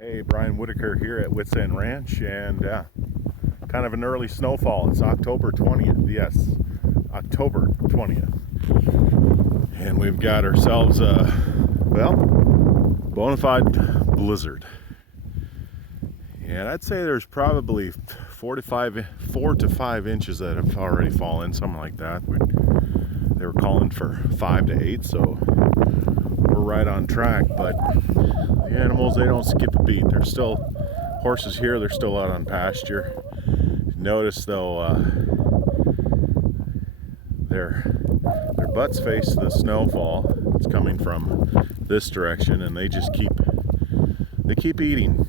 Hey, Brian Whitaker here at Wits End Ranch, and kind of an early snowfall. It's October 20th. Yes, October 20th. And we've got ourselves a, well, bona fide blizzard. And I'd say there's probably 4 to 5 inches that have already fallen, something like that. They were calling for 5 to 8, so we're right on track. But the animals, they don't skip a beat. They're still, horses here, they're still out on pasture. Notice though, their butts face the snowfall. It's coming from this direction, and they just keep eating.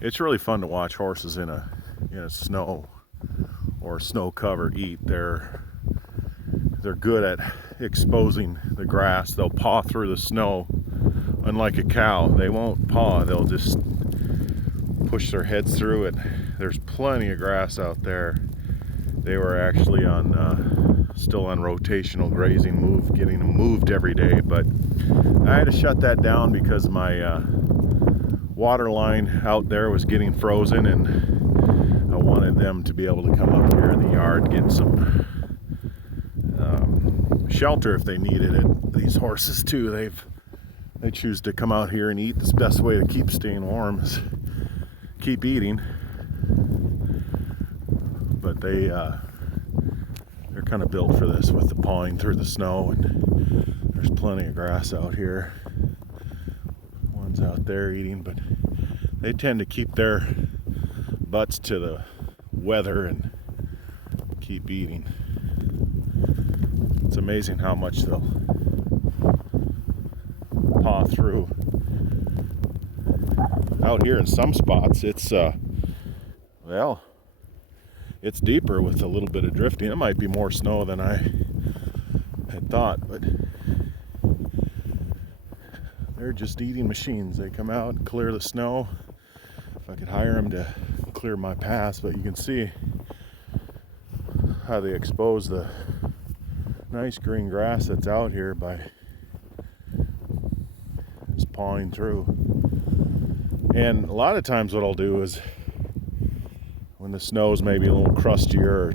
It's really fun to watch horses in a snow or snow cover eat. They're good at exposing the grass. They'll paw through the snow. Unlike a cow, they won't paw. They'll just push their heads through it. There's plenty of grass out there. They were actually still on rotational grazing, getting them moved every day, but I had to shut that down because my water line out there was getting frozen, and I wanted them to be able to come up here in the yard, get some shelter if they needed it. These horses too, they choose to come out here and eat. The best way to keep staying warm is keep eating. But they're kind of built for this with the pawing through the snow, and there's plenty of grass out here. One's out there eating, but they tend to keep their butts to the weather and keep eating. It's amazing how much they'll paw through. Out here in some spots, it's it's deeper with a little bit of drifting. It might be more snow than I had thought, but they're just eating machines. They come out and clear the snow. If I could hire them to clear my paths, but you can see how they expose the nice green grass that's out here by just pawing through. And a lot of times what I'll do is, when the snow's maybe a little crustier or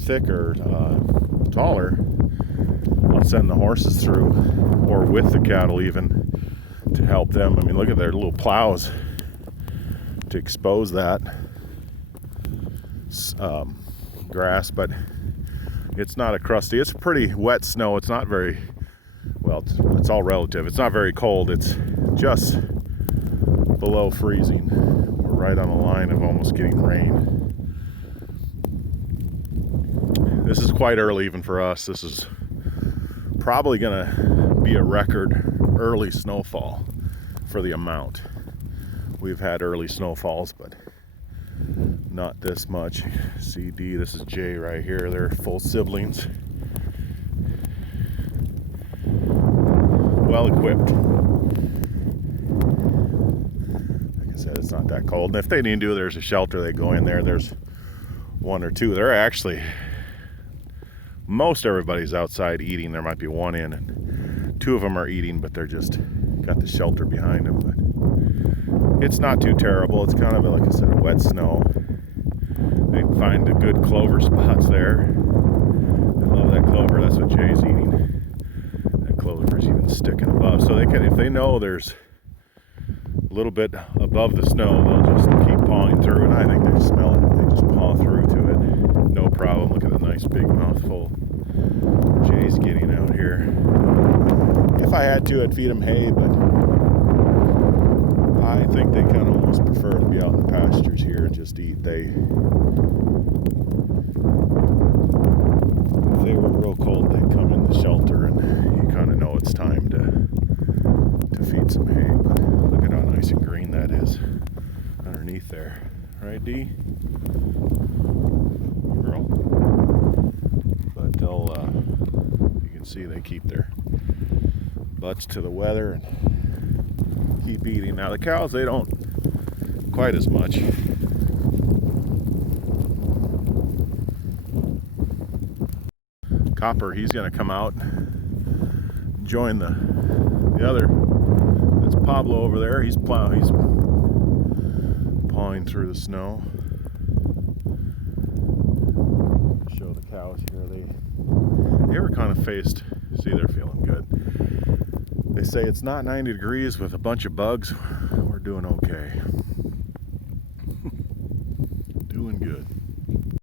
thicker, taller, I'll send the horses through, or with the cattle even, to help them. I mean, look at their little plows to expose that grass, but it's not a crusty, it's pretty wet snow. It's not very, well, it's all relative. It's not very cold. It's just below freezing. We're right on the line of almost getting rain. This is quite early even for us. This is probably gonna be a record early snowfall for the amount. We've had early snowfalls, but not this much. CD, this is J right here. They're full siblings. Well equipped. Like I said, it's not that cold. And if they need to, there's a shelter. They go in there. There's one or two. They're actually, most everybody's outside eating. There might be one in, and two of them are eating, but they're just got the shelter behind them. But it's not too terrible. It's kind of, like I said, a wet snow. They find the good clover spots there. I love that clover. That's what Jay's eating. That clover's even sticking above. So they can, if they know there's a little bit above the snow, they'll just keep pawing through. And I think they smell it. They just paw through to it. No problem. Look at the nice big mouthful Jay's getting out here. If I had to, I'd feed them hay, but I think they kind of almost prefer to be out in the pastures here and just eat. If they were real cold, they'd come in the shelter, and you kind of know it's time to feed some hay. But look at how nice and green that is underneath there. Right, D? Girl. But they'll, you can see they keep their butts to the weather and keep eating. Now the cows, they don't quite as much. Copper, he's going to come out, join the That's Pablo over there. He's pawing through the snow. Show the cows here. They were kind of faced. See, they're feeling good. They say it's not 90 degrees with a bunch of bugs. We're doing okay. Doing good.